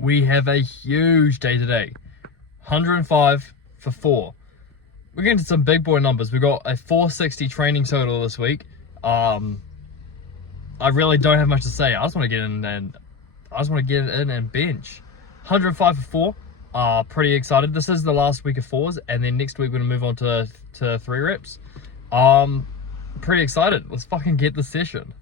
we have a huge day today. 105 for 4. We're getting to some big boy numbers. We got a 460 training total this week. I really don't have much to say. I just want to get in and bench. 105 for 4. Pretty excited. This is the last week of 4s, and then next week we're gonna move on to 3 reps. Pretty excited. Let's fucking get the session.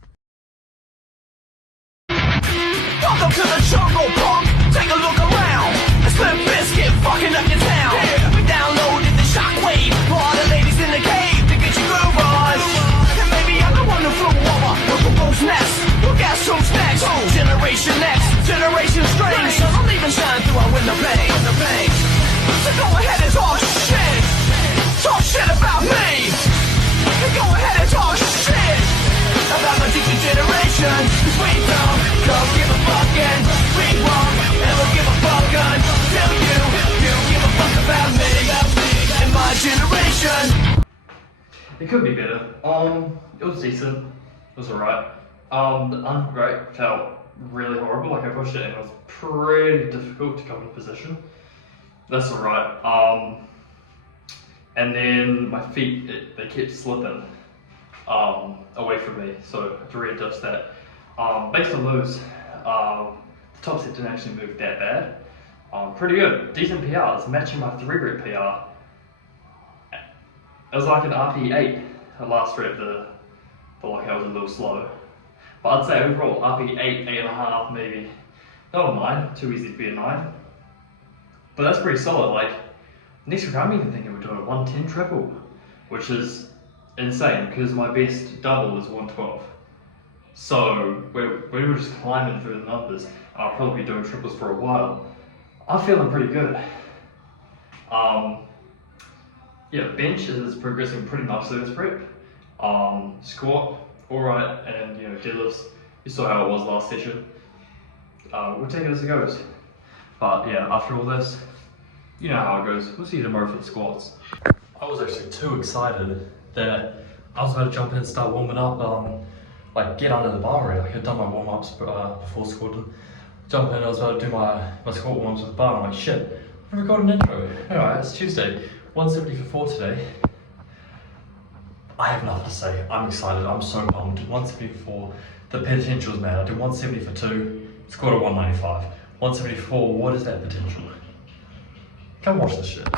Welcome to the jungle, punk. Take a look around. It's Limp Bizkit fucking up your town. Yeah. We downloaded the shockwave for all the ladies in the cave to get your groove on. And maybe I'm the one who flew over Uncle Bo's nest. Well, guess who's next? Generation X, Generation Strange. So don't even shine through our window pane. So go ahead and talk shit. Talk shit about me. And go ahead and talk shit about my future generation. 'Cause we don't give a fuck and we won't ever give a fuck until you give a fuck about me and my generation. It could be better. It was decent. It was alright. The undergrade felt really horrible. Like I pushed it and it was pretty difficult to come in position. That's alright. And then my feet, they kept slipping away from me, so I had to readjust that. Based on those, the top set didn't actually move that bad. Pretty good, decent PRs, matching my 3 rep PR. It was like an RP8, the last rep, the lockout was a little slow. But I'd say overall, RP8, 8.5 maybe. Not a 9, too easy to be a 9. But that's pretty solid. Like, next week I'm even thinking we're doing a 110 triple, which is insane because my best double is 112. So we're just climbing through the numbers, and I'll probably be doing triples for a while. I'm feeling pretty good. Yeah, bench is progressing pretty nicely this prep. Squat, alright, and deadlifts, you saw how it was last session. We'll take it as it goes. But yeah, after all this, you know how it goes. We'll see you tomorrow for the squats. I was actually too excited that I was about to jump in and start warming up, like get under the bar already. Like I'd done my warm-ups before squatting. Jump in, I was about to do my squat warm-ups with the bar, I'm like, shit, I've recorded an intro. Alright, it's Tuesday, 170 for 4 today. I have nothing to say, I'm excited, I'm so pumped. 170 for 4, the potential is mad. I did 170 for 2, squatted 195. 170 for 4, what is that potential? Come watch this shit.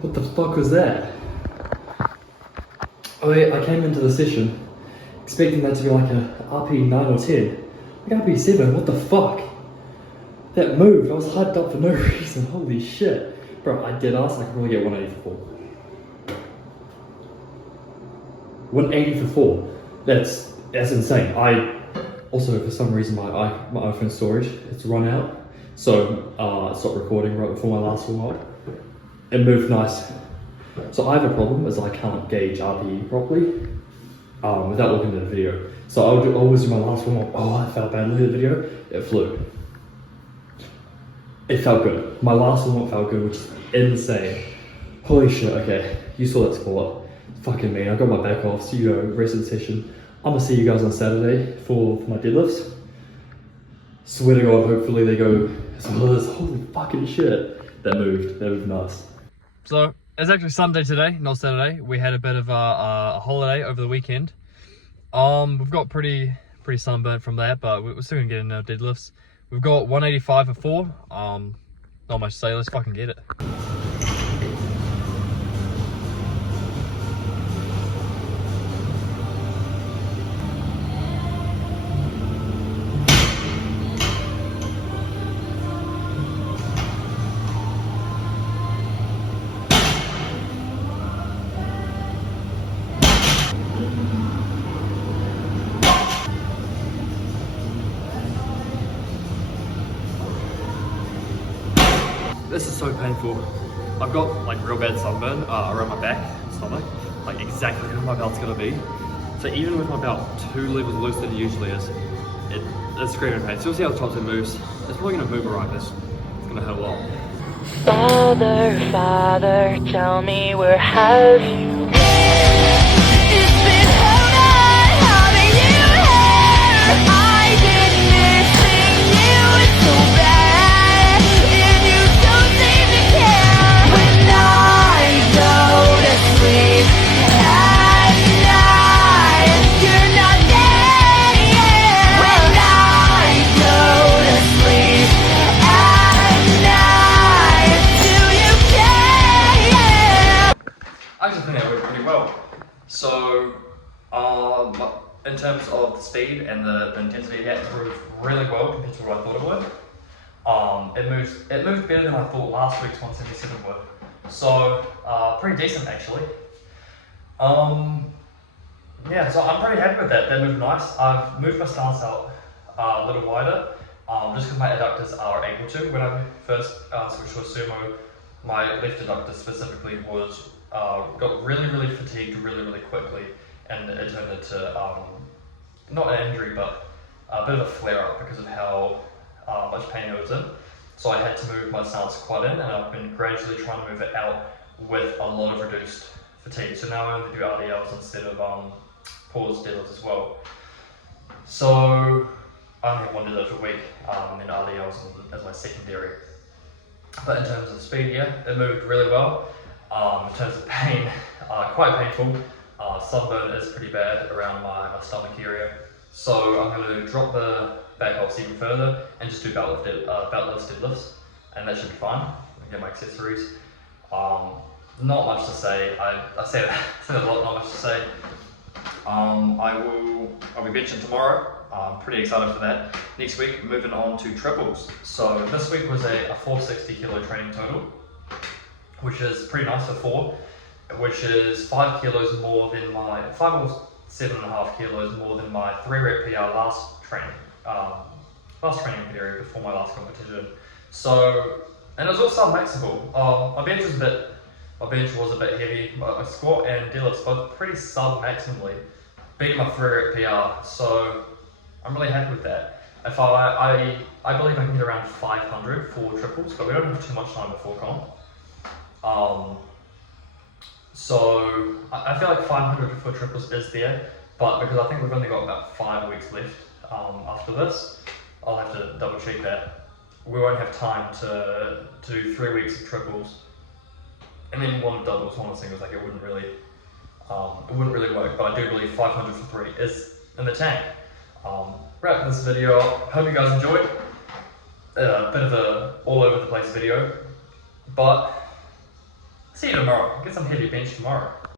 What the fuck was that? I came into the session expecting that to be like a RP9 or 10. Like RP7, what the fuck? That moved, I was hyped up for no reason, holy shit. Bro, I did ask, I could probably get 180 for 4. 180 for 4, that's insane. I also, for some reason, my iPhone storage, it's run out. So, I stopped recording right before my last warm up. It moved nice. So I have a problem is I can't gauge RPE properly without looking at the video. So I would always do my last warm up. Oh, I felt bad. Look at the video. It flew. It felt good. My last warm up felt good, which is insane. Holy shit. Okay, you saw that squat. Fucking me. I got my back off. So rest of the session. I'm gonna see you guys on Saturday for my deadlifts. Swear to God, hopefully they go as well as holy fucking shit. That moved nice. So it's actually Sunday today, not Saturday. We had a bit of a holiday over the weekend. We've got pretty sunburnt from that, but we're still gonna get in our deadlifts. We've got 185 for 4. Not much to say, let's fucking get it. This is so painful. I've got like real bad sunburn around my back and stomach, like exactly where my belt's gonna be. So even with my belt 2 levels looser than it usually is, it's screaming pain. So you'll see how the top 2 moves. It's probably gonna move alright, it's gonna hurt a lot. Father, Father, tell me where have you been? It's been how long having you here? I've been missing you, it's so bad, and you don't seem to care. When I go to sleep at night, you're not there. When I go to sleep at night, do you care? I actually think that went pretty well. So, in terms of the speed and the intensity, yeah, it moved really well compared to what I thought it would. It moved better than I thought last week's 177 would. So, pretty decent actually. Yeah, so I'm pretty happy with that. That moved nice. I've moved my stance out a little wider, just because my adductors are able to. When I first switched to a sumo, my left adductor specifically was got really fatigued really quickly, and it turned into not an injury but a bit of a flare up because of how much pain it was in. So I had to move my stance quite in, and I've been gradually trying to move it out with a lot of reduced fatigue. So now I only do RDLs instead of pause deadlifts as well. So I only have 1 deadlift a week, and RDLs as my secondary. But in terms of speed, yeah, it moved really well. In terms of pain, quite painful. Sunburn is pretty bad around my stomach area. So I'm going to drop the back offs even further and just do beltless deadlifts, and that should be fine. I get my accessories. Not much to say. I said a lot, not much to say. I'll be benching tomorrow. I'm pretty excited for that. Next week, moving on to triples. So this week was a 460 kilo training total, which is pretty nice for 4, which is 5 kilos more than my 5 or 7.5 kilos more than my 3 rep PR last training period before my last competition. So, and it was all sub-maxable. My bench was a bit heavy. My squat and deadlifts both pretty sub-maximally, beating my 3 rep PR. So I'm really happy with that. If I believe I can get around 500 for triples, but we don't have too much time before comp. So I feel like 500 for triples is there, but because I think we've only got about 5 weeks left after this, I'll have to double check that. We won't have time to do 3 weeks of triples, and then 1 doubles, 1 singles. Like it wouldn't really work. But I do believe 500 for 3 is in the tank. Wrap this video up. Hope you guys enjoyed. A bit of a all over the place video, but see you tomorrow. Get some heavy bench tomorrow.